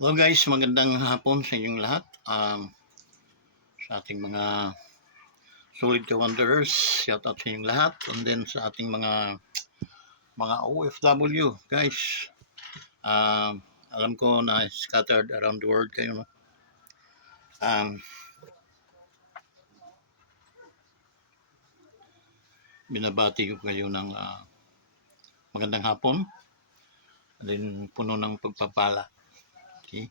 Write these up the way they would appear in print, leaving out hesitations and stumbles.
Hello guys, magandang hapon sa inyong lahat. Sa ating mga solid ka-wanderers, shout out sa inyong lahat. And then sa ating mga OFW, guys. Alam ko na scattered around the world kayo, no? Um, Binabati ko kayo ng magandang hapon. And then puno ng pagpapala. Okay?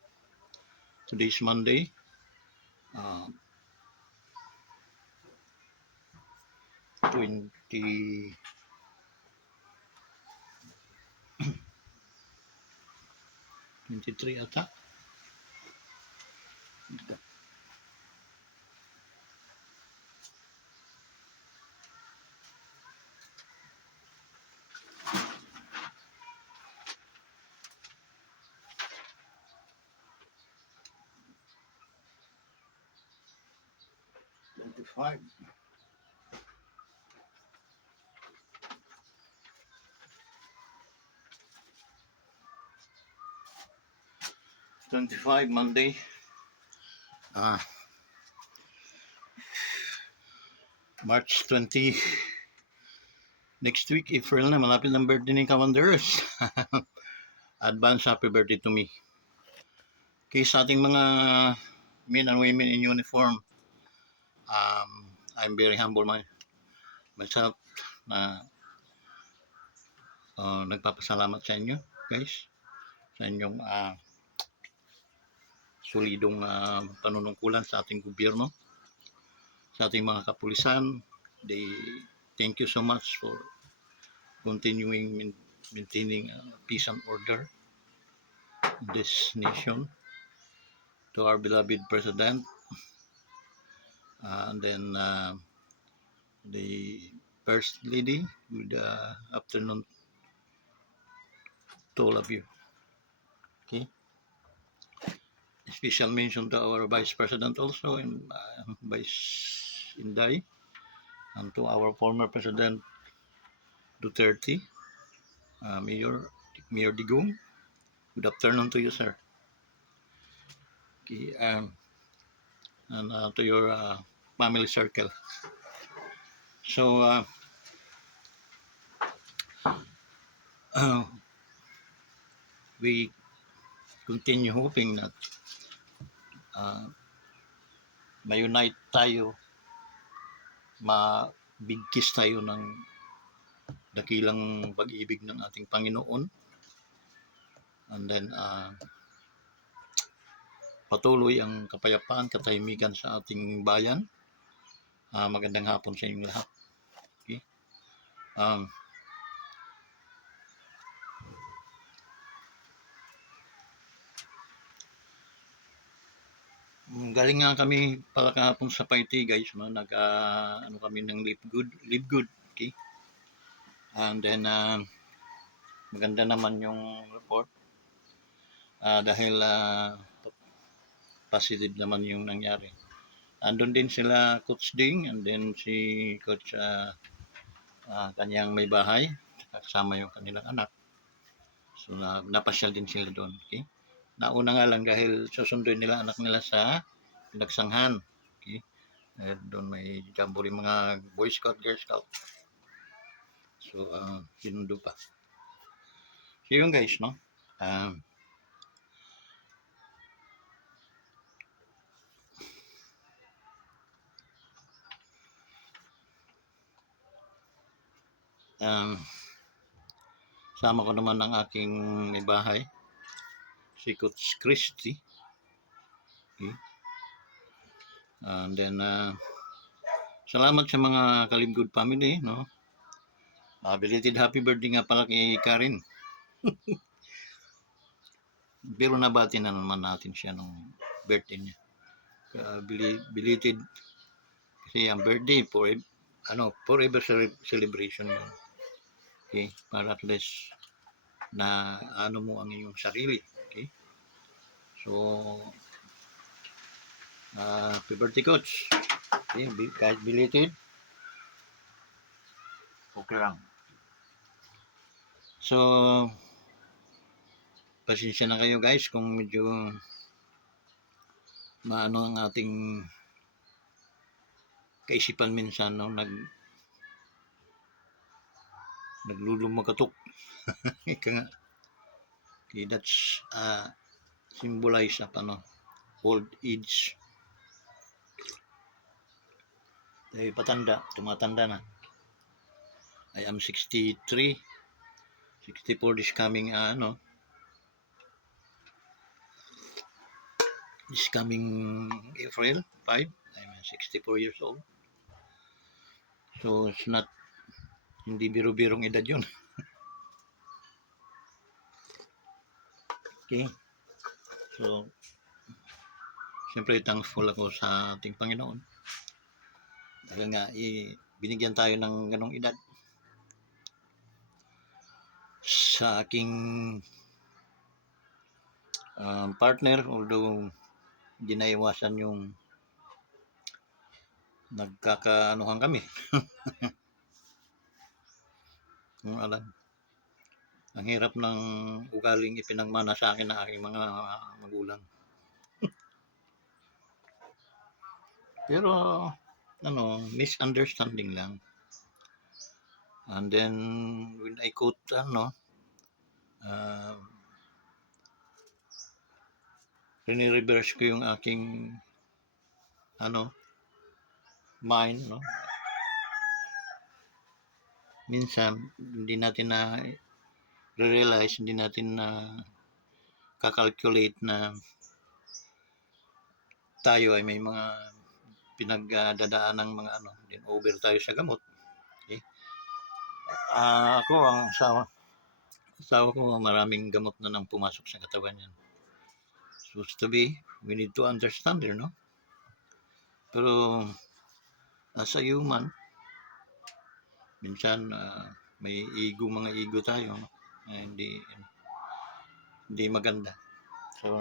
Today is Monday. Uh, 20 23 ata. 25. 25 Monday. March 20. Next week, April na, malapit ng birthday ni Kawanderers. Advance happy birthday to me. Okay, sa ating mga men and women in uniform, I'm very humble myself na nagpapasalamat sa inyo, guys, sa inyong solidong panunungkulan sa ating gobyerno, sa ating mga kapulisan. They thank you so much for continuing maintaining peace and order in this nation. To our beloved president, and then the first lady. Good afternoon to all of you. Okay. Special mention to our vice president also, and Vice Inday, and to our former president Duterte, Mayor Digong. Good afternoon to you, sir. Okay, and to your family circle. So we continue hoping that ma-unite tayo, mabigkis tayo ng dakilang pag-ibig ng ating Panginoon, and then patuloy ang kapayapaan, katahimikan sa ating bayan. Magandang hapon sa inyong lahat. Okay? Galing nga kami pala kahapon sa Paiti, guys. Ano kami ng live good. Okay? And then maganda naman yung report dahil positive naman yung nangyari. Andun din sila Coach Ding, and then si Coach kanyang may bahay, kasama yung kanilang anak. So napasyal din sila doon. Okay? Nauna nga lang dahil susunduin nila anak nila sa Pinagsanghan. Okay? Doon may jamboree mga Boy Scout, Girl Scout. So sinundo pa. So yun guys, no? Sama ko naman ang aking may bahay, si Coach Christy. Okay? And then salamat sa mga Kalimgod family, no? Belated happy birthday nga pala kay Karen. Pero nabati na naman natin siya nung birthday niya. Belated kasi ang birthday forever celebration yun. Okay? Para at least na ano mo ang iyong sarili. Okay? So happy birthday, Coach. Okay, kahit belated, okay lang. So pasensya na kayo guys kung medyo maano ang ating kaisipan minsan, no? Naglulumaгаtok. Ika nga. Okay, that's symbolize of old age. Dahil tumatanda na. I am 63, 64 this coming this coming April 5, I'm 64 years old. So it's not, hindi biro-birong edad yun. Okay. So, siyempre thankful ako sa ating Panginoon. Dahil nga, binigyan tayo ng ganong edad. Sa aking partner, although hindi naiwasan yung nagkakaanuhan kami. Alam, ang hirap ng ugaling ipinagmana sa akin ng aking mga magulang. Pero misunderstanding lang. And then when I quote rinireverse ko yung aking mind, no? Minsan hindi natin na realize, hindi natin na kakalculate na tayo ay may mga pinagdadaan ng mga din over tayo sa gamot. Okay? Ako, ang asawa ko, maraming gamot na nang pumasok sa katawan niya. Supposed to be, we need to understand her, no? Pero as a human, minsan may mga ego tayo, no? Hindi maganda. So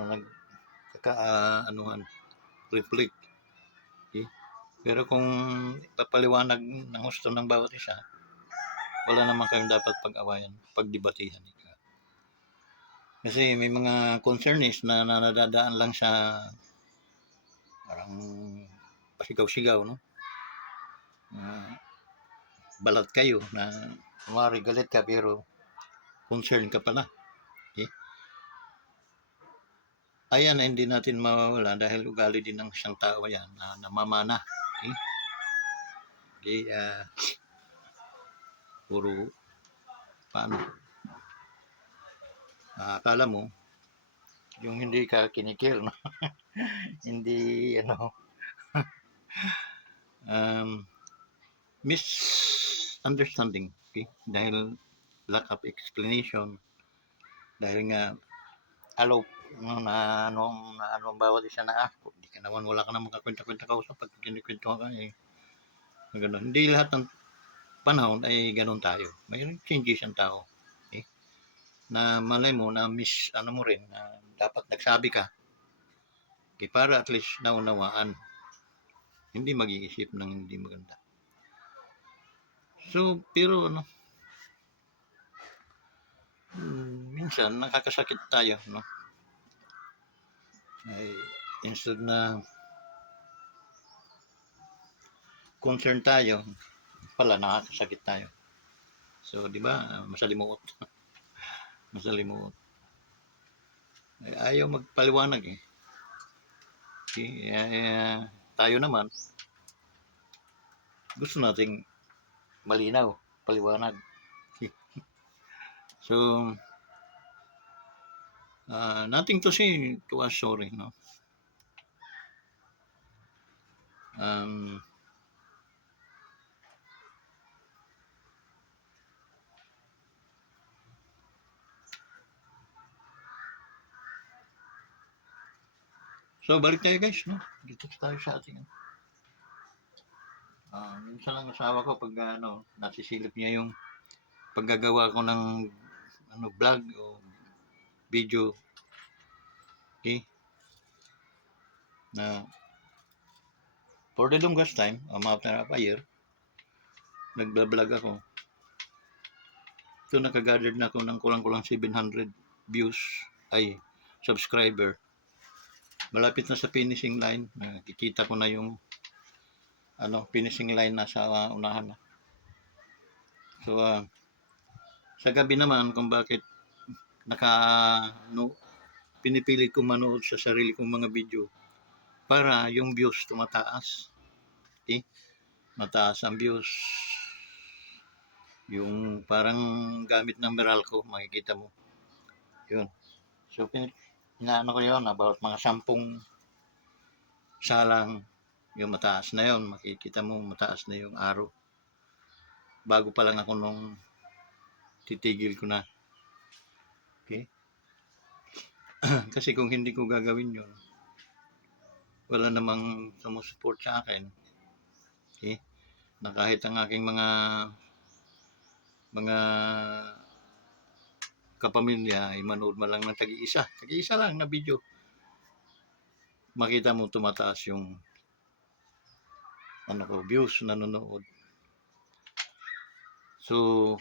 reflect. Okay? Pero kung papaliwanag ng gusto ng bawat isa, wala naman kayong dapat pag-awayan, pagdebatihan. Kasi may mga concernees na nadadaan lang sa parang pasigaw-sigaw, no? Balat kayo na kumari galit ka pero concern ka pala. Okay? Ayan, hindi natin mawawala dahil ugali din ng isang tao yan na namamana. Okay? Okay, puro paano? Akala mo yung hindi ka kinikil, no? Hindi misunderstanding, okay? Dahil lack of explanation, dahil nga alop na bawat isa na hindi ka naman, wala ka naman kakwenta-kwenta kausap pag kinikwento ka ganun. Hindi lahat ng panahon ay ganun tayo, mayroon changes ang tao, okay? Na malay mo na mo rin na dapat nagsabi ka, okay, para at least naunawaan, hindi mag-iisip ng hindi maganda. So pero minsan nakakasakit tayo, no? Ay instead na concern tayo, pala nakakasakit tayo. So di ba, masalimuot. Masalimuot. Ay, ayaw magpaliwanag eh. Okay? Tayo naman gusto nating malinaw, paliwanag. Okay? So nothing to say to us sorry, no? So balik tayo guys, no? Dito tayo sa ating minsan ang asawa ko pag nasisilip niya yung paggagawa ko ng vlog o video, okay, na for the longest time, after a year, nagbablog ako. So nakagather na ako ng kulang-kulang 700 views ay subscriber. Malapit na sa finishing line. Nakikita ko na yung finishing line na sa unahan na. So, sa gabi naman kung bakit pinipilit kong manood sa sarili kong mga video para yung views tumataas. Okay? Mataas ang views. Yung parang gamit ng Meralco, makikita mo. Yun. So, inaano ko yun, about mga 10 salang, yung mataas na yun. Makikita mo, mataas na yung araw. Bago pa lang ako nung titigil ko na. Okay? Kasi kung hindi ko gagawin yun, wala namang sumusupport sa akin. Okay? Na kahit ang aking mga kapamilya ay manood man lang ng tag-iisa lang na video, makita mo tumataas yung views, nanonood. So,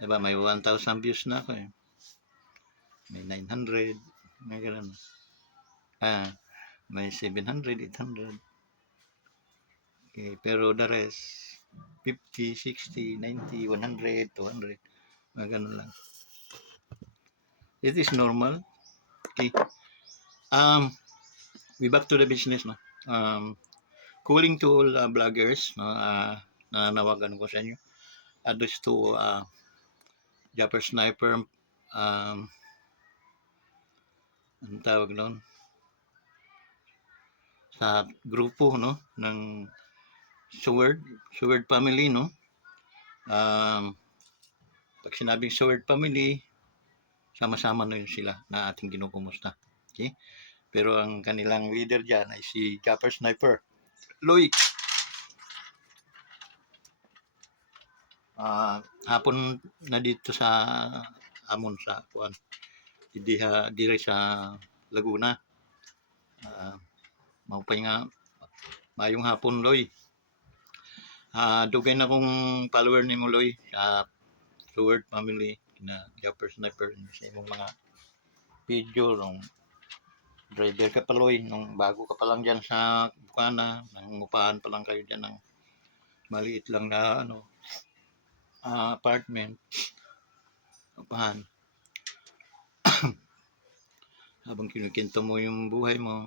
diba, may 1,000 views na ako eh. May 900, may ganun. May 700, 800. Okay, pero the rest, 50, 60, 90, 100, 200, mga ganun lang. It is normal. Okay. We back to the business, no? Calling to all vloggers, no? Nanawagan ko sa inyo. Address to Japper Sniper, ang tawag nun? Sa grupo, no? Ng Sword family, no? Pag sinabing Sword family, sama-sama na yun sila na ating kinukumusta. Okay? Pero ang kanilang leader dyan ay si Japper Sniper Loy. Hapon na dito sa amon sa kuan dire sa Laguna. Maupay nga mayong hapon, Loy. Dugay na kong follower ni mo, Loy, sa Sword family na Japper Sniper sa imong mga video nung driver ka pa, Loy, nung bago ka pa lang dyan sa Bukana, nangungupahan pa lang kayo dyan ng maliit lang na apartment, upahan. Habang kinukwento mo yung buhay mo,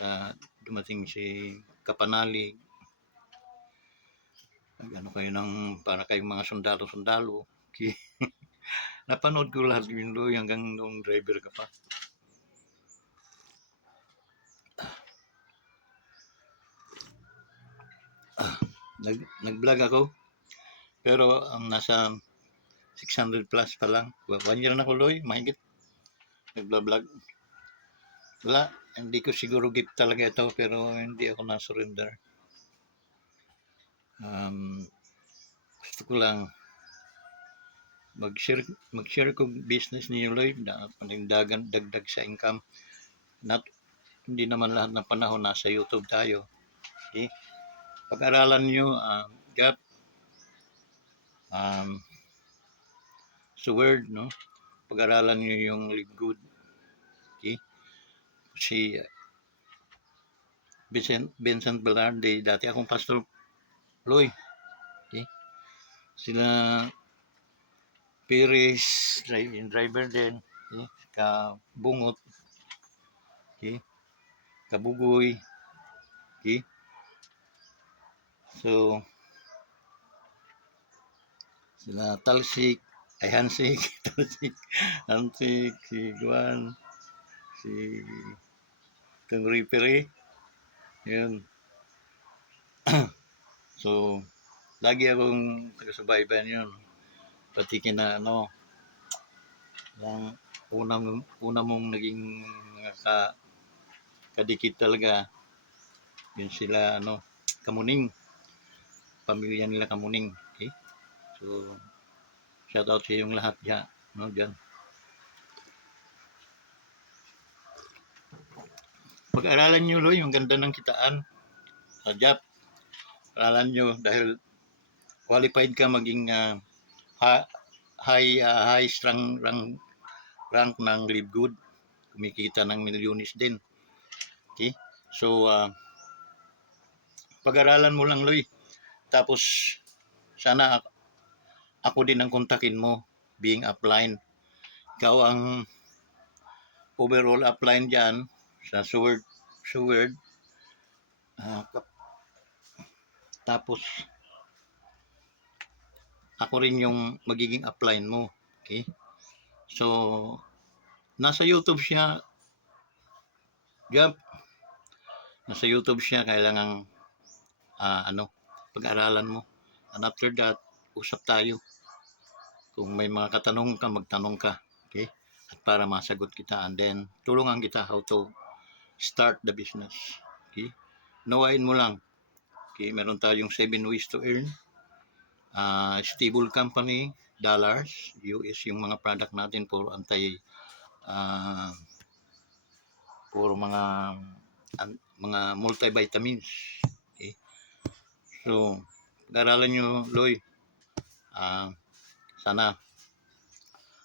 sa dumating si Kapanalig, kayo ng para kayong mga sundalo. Okay. Napanood ko lahat yun, Loy, hanggang nung driver ka pa. Nag-vlog ako, pero ang nasa 600 plus pa lang. 1 year na ko, Loy, mahigit. Nag-vlog. Wala, hindi ko siguro gift talaga ito, pero hindi ako na-surrender. Gusto ko lang mag-share ko business niyo, Loy, na paningdagan, dagdag sa income. Hindi naman lahat ng panahon nasa YouTube tayo. Okay? Pag-aralan nyo, Jap, Sword, no? Pag-aralan nyo yung Live Good. Okay? Si Vincent Velarde, dati akong pastor, Loy. Okay? Sila Perez, yung driver din. Okay? Kabungot. Okay? Kabugoy. Okay? So, sila Talsik, ay Hansik, Talsik, Hansik, si Juan, si Tungripiri, yun. So, lagi akong taga-subaybayan yun. Pati kina, yung una mong naging mga kadikit talaga, yun sila, Kamuning. Pamilya nila Kamuning. Okay? So, shout out sa yung lahat dyan. Dyan. Pag-aralan nyo, Loy, yung ganda ng kitaan sa job. Aralan nyo dahil qualified ka maging high strong rank ng Live Good. Kumikita ng milyones din. Okay? So, pag-aralan mo lang, Loy. Tapos, sana ako din ang kontakin mo, being upline. Ikaw ang overall upline dyan sa Sword. Tapos, ako rin yung magiging upline mo. Okay? So, nasa YouTube siya. Yup. Nasa YouTube siya. Kailangan pag-aralan mo. And after that, usap tayo. Kung may mga katanong ka, magtanong ka. Okay? At para masagot kita. And then, tulungan kita how to start the business. Okay? Nawain mo lang. Okay? Meron tayong 7 ways to earn. Stable company, dollars, US yung mga product natin, puro puro mga multivitamins. Okay? So, pag-aralan nyo, Loy, sana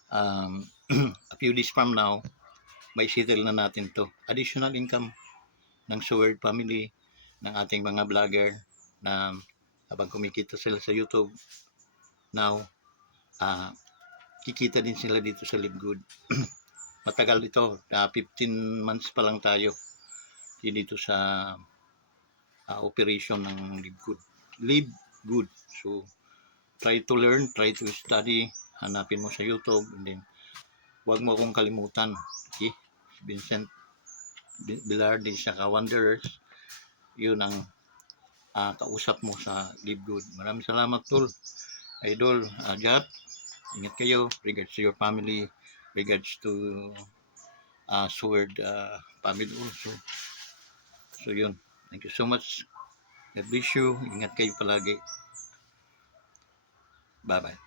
a few days from now, may settle na natin to. Additional income ng Sword family, ng ating mga vlogger na habang kumikita sila sa YouTube, now, kikita din sila dito sa Live Good. Matagal ito, 15 months pa lang tayo dito sa operation ng Live Good. So, try to learn, try to study, hanapin mo sa YouTube, and then, huwag mo akong kalimutan. Okay? Vincent Bilardi siya ka-Wanderers, yun ang kausap mo sa Live Good. Maraming salamat, Tol. Idol, Jat, ingat kayo. Regards to your family, regards to Sword family also. So yun, thank you so much. God bless you. Ingat kayo palagi. Bye-bye.